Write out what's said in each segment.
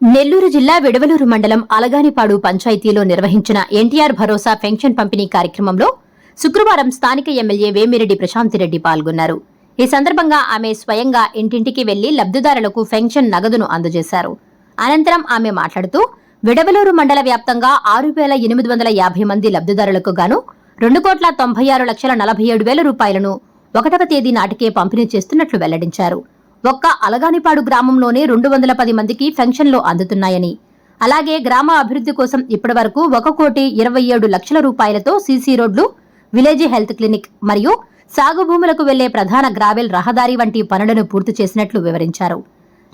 నెల్లూరు జిల్లా విడవలూరు మండలం అలగానిపాడు పంచాయతీలో నిర్వహించిన ఎన్టీఆర్ భరోసా పెన్షన్ పంపిణీ కార్యక్రమంలో శుక్రవారం స్థానిక ఎమ్మెల్యే వేమిరెడ్డి ప్రశాంతిరెడ్డి పాల్గొన్నారు. ఈ సందర్భంగా ఆమె స్వయంగా ఇంటింటికి వెళ్లి లబ్దిదారులకు పెన్షన్ నగదును అందజేశారు. అనంతరం ఆమె మాట్లాడుతూ విడవలూరు మండల వ్యాప్తంగా 6,850 మంది లబ్దిదారులకు గాను 2,96,47,000 రూపాయలను 1వ తేదీ నాటికే పంపిణీ చేస్తున్నట్లు వెల్లడించారు. ఒక్క అలగానిపాడు గ్రామంలోనే 210 మందికి పెన్షన్లు అందుతున్నాయని, అలాగే గ్రామ అభివృద్ధి కోసం ఇప్పటివరకు 1,27,00,000 రూపాయలతో సీసీ రోడ్లు, విలేజ్ హెల్త్ క్లినిక్ మరియు సాగు భూములకు వెళ్లే ప్రధాన గ్రావెల్ రహదారి వంటి పనులను పూర్తి చేసినట్లు వివరించారు.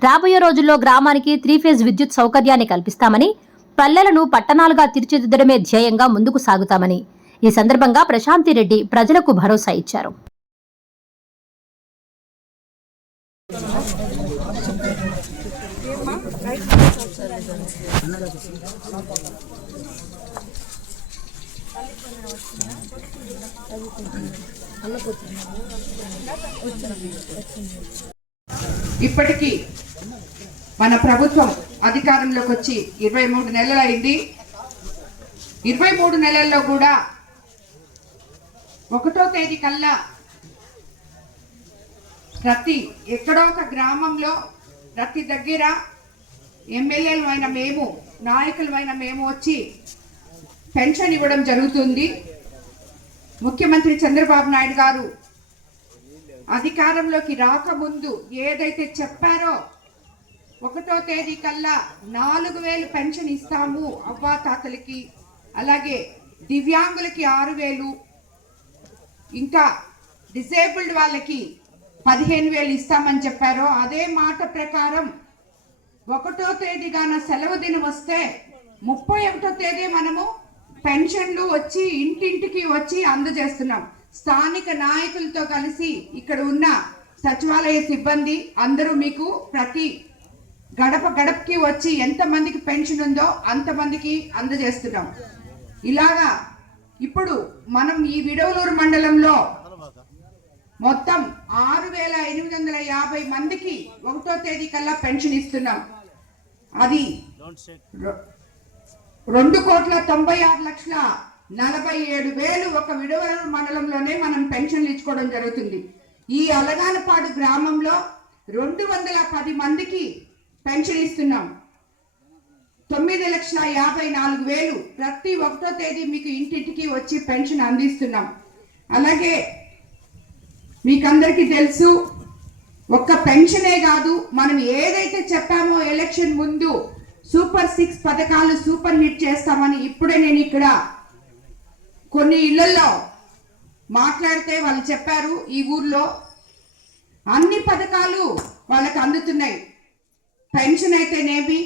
రాబోయే రోజుల్లో గ్రామానికి 3 ఫేజ్ విద్యుత్ సౌకర్యాన్ని కల్పిస్తామని, పల్లెలను పట్టణాలుగా తీర్చిదిద్దడమే ధ్యేయంగా ముందుకు సాగుతామని ఈ సందర్భంగా ప్రశాంతిరెడ్డి ప్రజలకు భరోసా ఇచ్చారు. ఇప్పటికీ మన ప్రభుత్వం అధికారంలోకి వచ్చి 23 నెలలు అయింది. 23 నెలల్లో కూడా 1వ తేదీ కల్లా ఎక్కడో ఒక గ్రామంలో ప్రతి దగ్గర ఎమ్మెల్యేలమైన మేము, నాయకులమైన మేము వచ్చి పెన్షన్ ఇవ్వడం జరుగుతుంది. ముఖ్యమంత్రి చంద్రబాబు నాయుడు గారు అధికారంలోకి రాకముందు ఏదైతే చెప్పారో 1వ తేదీ కల్లా 4,000 పెన్షన్ ఇస్తాము అవ్వాతాతలకి, అలాగే దివ్యాంగులకి 6,000, ఇంకా డిసేబుల్డ్ వాళ్ళకి 15,000 ఇస్తామని చెప్పారో అదే మాట ప్రకారం 1వ తేదీగాన సెలవు దినం వస్తే 31వ తేదీ మనము పెన్షన్లు వచ్చి ఇంటింటికి వచ్చి అందజేస్తున్నాం. స్థానిక నాయకులతో కలిసి ఇక్కడ ఉన్న సచివాలయ సిబ్బంది అందరూ మీకు ప్రతి గడపకి వచ్చి ఎంతమందికి పెన్షన్ ఉందో అంతమందికి అందజేస్తున్నాం. ఇలాగా ఇప్పుడు మనం ఈ విడవలూరు మండలంలో మొత్తం 6,850 మందికి 1వ తేదీ కల్లా పెన్షన్ ఇస్తున్నాం. అది 2,96,47,000 ఒక విడవలూరు మండలంలోనే మనం పెన్షన్లు ఇచ్చుకోవడం జరుగుతుంది. ఈ అలగానపాడు గ్రామంలో 210 మందికి పెన్షన్ ఇస్తున్నాం. 9,54,000 ప్రతి 1వ తేదీ మీకు ఇంటింటికి వచ్చి పెన్షన్ అందిస్తున్నాం. అలాగే మీకందరికీ తెలుసు, ఒక్క పెన్షనే కాదు, మనం ఏదైతే చెప్పామో ఎలక్షన్ ముందు సూపర్ 6 పథకాలు సూపర్ హిట్ చేస్తామని ఇప్పుడే నేను ఇక్కడ కొన్ని ఇళ్లలో మాట్లాడితే వాళ్ళు చెప్పారు. ఈ ఊర్లో అన్ని పథకాలు వాళ్ళకి అందుతున్నాయి. పెన్షన్ అయితేనేమి,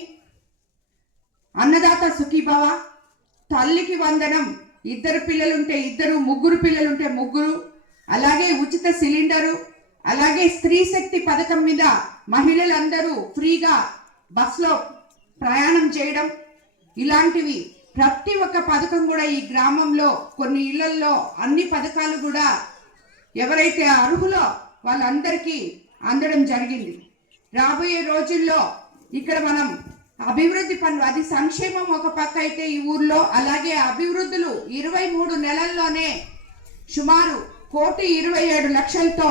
అన్నదాత సుఖీభవ, తల్లికి వందనం, 2 పిల్లలుంటే 2, 3 పిల్లలుంటే 3, అలాగే ఉచిత సిలిండరు, అలాగే స్త్రీ శక్తి పథకం మీద మహిళలందరూ ఫ్రీగా బస్సులో ప్రయాణం చేయడం, ఇలాంటివి ప్రతి ఒక్క పథకం కూడా ఈ గ్రామంలో కొన్ని ఇళ్లలో అన్ని పథకాలు కూడా ఎవరైతే అర్హులో వాళ్ళందరికీ అందడం జరిగింది. రాబోయే రోజుల్లో ఇక్కడ మనం అభివృద్ధి పనులు, అది సంక్షేమం ఒక పక్క అయితే ఈ ఊర్లో, అలాగే అభివృద్ధులు 23 నెలల్లోనే సుమారు 1,27,00,000తో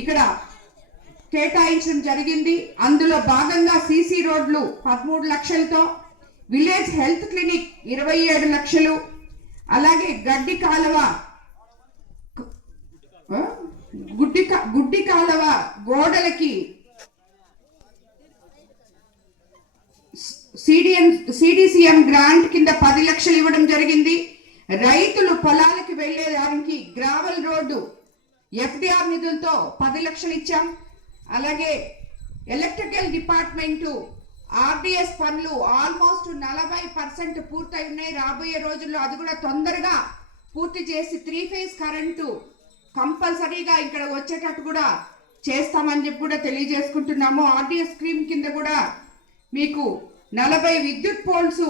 ఇక్కడ కేటాయించడం జరిగింది. అందులో భాగంగా సీసీ రోడ్లు 13 లక్షలతో, విలేజ్ హెల్త్ క్లినిక్ 27 లక్షలు, అలాగే గుడ్డి కాలవ గోడలకి సిడిసిఎం గ్రాంట్ కింద 10 లక్షలు ఇవ్వడం జరిగింది. రైతులు పొలాలకి వెళ్లేదానికి గ్రావెల్ రోడ్డు ఎఫ్డిఆర్ నిధులతో 10 లక్షలు ఇచ్చాం. అలాగే ఎలక్ట్రికల్ డిపార్ట్మెంటు ఆర్డిఎస్ పనులు ఆల్మోస్ట్ 40% పూర్తయి ఉన్నాయి. రాబోయే రోజుల్లో అది కూడా తొందరగా పూర్తి చేసి 3 ఫేజ్ కరెంటు కంపల్సరీగా ఇక్కడ వచ్చేటట్టు కూడా చేస్తామని చెప్పి కూడా తెలియజేసుకుంటున్నాము. ఆర్డిఎస్ స్కీమ్ కింద కూడా మీకు 40 విద్యుత్ పోల్స్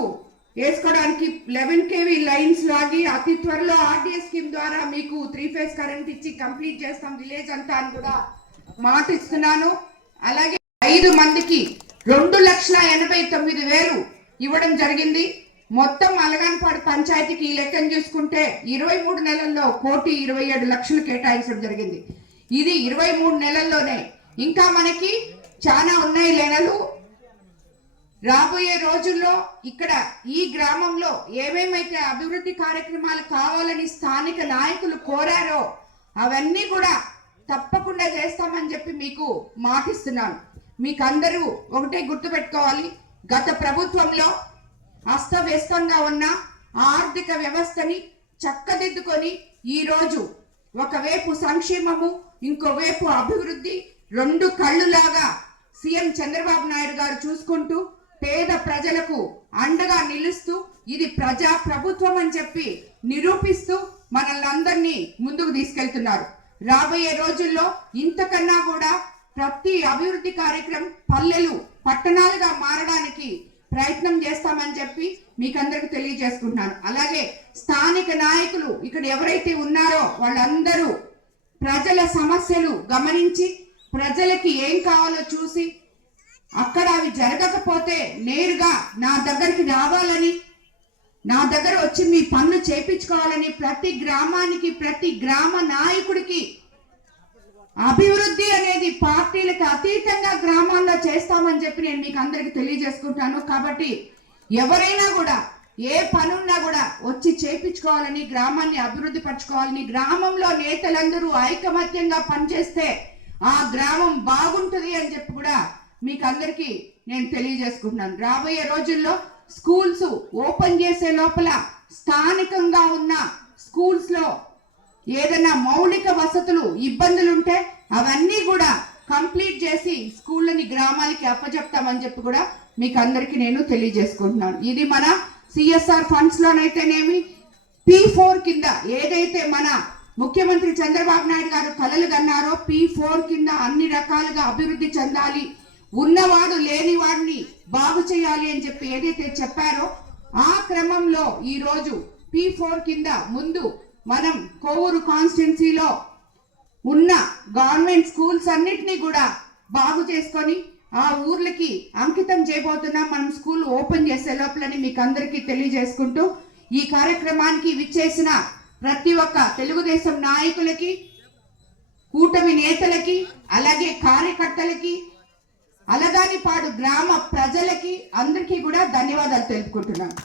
వేసుకోవడానికి 11 kV లైన్స్ లాగి అతి త్వరలో ఆర్డిఎస్ స్కీమ్ ద్వారా మీకు 3 ఫేజ్ కరెంట్ ఇచ్చి కంప్లీట్ చేస్తాం విలేజ్ అంతా అని కూడా మాట ఇస్తున్నాను. అలాగే 5 మందికి 2,89,000 ఇవ్వడం జరిగింది. మొత్తం అలగాన్పాడు పంచాయతీకి ఈ లెక్కను చూసుకుంటే 23 నెలల్లో 1,27,00,000 కేటాయించడం జరిగింది. ఇది 23 నెలల్లోనే. ఇంకా మనకి చాలా ఉన్నాయి నెలలు. రాబోయే రోజుల్లో ఇక్కడ ఈ గ్రామంలో ఏమేమైతే అభివృద్ధి కార్యక్రమాలు కావాలని స్థానిక నాయకులు కోరారో అవన్నీ కూడా తప్పకుండా చేస్తామని చెప్పి మీకు మాటిస్తున్నాను. మీకు అందరూ ఒకటే గుర్తుపెట్టుకోవాలి, గత ప్రభుత్వంలో అస్తవ్యస్తంగా ఉన్న ఆర్థిక వ్యవస్థని చక్కదిద్దుకొని ఈరోజు ఒకవైపు సంక్షేమము ఇంకోవైపు అభివృద్ధి రెండు కళ్ళులాగా సీఎం చంద్రబాబు నాయుడు గారు చూసుకుంటూ పేద ప్రజలకు అండగా నిలుస్తూ ఇది ప్రజా ప్రభుత్వం అని చెప్పి నిరూపిస్తూ మనల్ని అందరినీ ముందుకు తీసుకెళ్తున్నారు. రాబోయే రోజుల్లో ఇంతకన్నా కూడా ప్రతి అభివృద్ధి కార్యక్రమం పల్లెలు పట్టణాలుగా మారడానికి ప్రయత్నం చేస్తామని చెప్పి మీకు అందరికి తెలియజేసుకుంటున్నాను. అలాగే స్థానిక నాయకులు ఇక్కడ ఎవరైతే ఉన్నారో వాళ్ళందరూ ప్రజల సమస్యలు గమనించి ప్రజలకి ఏం కావాలో చూసి అక్కడ అవి జరగకపోతే నేరుగా నా దగ్గరికి రావాలని, నా దగ్గర వచ్చి మీ పనులు చేపించుకోవాలని ప్రతి గ్రామానికి ప్రతి గ్రామ నాయకుడికి అభివృద్ధి అనేది పార్టీలకు అతీతంగా గ్రామాల్లో చేస్తామని చెప్పి నేను మీకు అందరికి తెలియజేసుకుంటాను. కాబట్టి ఎవరైనా కూడా ఏ పనున్నా కూడా వచ్చి చేపించుకోవాలని, గ్రామాన్ని అభివృద్ధి పరచుకోవాలని, గ్రామంలో నేతలందరూ ఐకమత్యంగా పనిచేస్తే ఆ గ్రామం బాగుంటుంది అని చెప్పి కూడా మీకు అందరికీ నేను తెలియజేసుకుంటున్నాను. రాబోయే రోజుల్లో స్కూల్స్ ఓపెన్ చేసే లోపల స్థానికంగా ఉన్న స్కూల్స్ లో ఏదైనా మౌలిక వసతులు ఇబ్బందులు ఉంటే అవన్నీ కూడా కంప్లీట్ చేసి స్కూళ్ళని గ్రామాలకి అప్పచెప్తామని చెప్పి కూడా మీకు అందరికీ నేను తెలియజేసుకుంటున్నాను. ఇది మన సిఎస్ఆర్ ఫండ్స్ లోనైతేనేమి P4 కింద ఏదైతే మన ముఖ్యమంత్రి చంద్రబాబు నాయుడు గారు కలలు కన్నారో P4 కింద అన్ని రకాలుగా అభివృద్ధి చెందాలి, ఉన్నవాడు లేని వాడిని బాగు చేయాలి అని చెప్పి ఏదైతే చెప్పారో ఆ క్రమంలో ఈ రోజు P4 కింద ముందు మనం కోవూరు కాన్స్టిట్యున్సీలో ఉన్న గవర్నమెంట్ స్కూల్స్ అన్నిటినీ కూడా బాగు చేసుకొని ఆ ఊర్లకి అంకితం చేయబోతున్నాం మనం స్కూల్ ఓపెన్ చేసే లోపలని మీకు అందరికీ తెలియజేసుకుంటూ ఈ కార్యక్రమానికి విచ్చేసిన ప్రతి ఒక్క తెలుగుదేశం నాయకులకి, కూటమి నేతలకి, అలాగే కార్యకర్తలకి, అలగానిపాడు గ్రామ ప్రజలకి అందరికీ కూడా ధన్యవాదాలు తెలుపుకుంటున్నాను.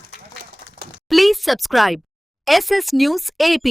Please subscribe SS News AP.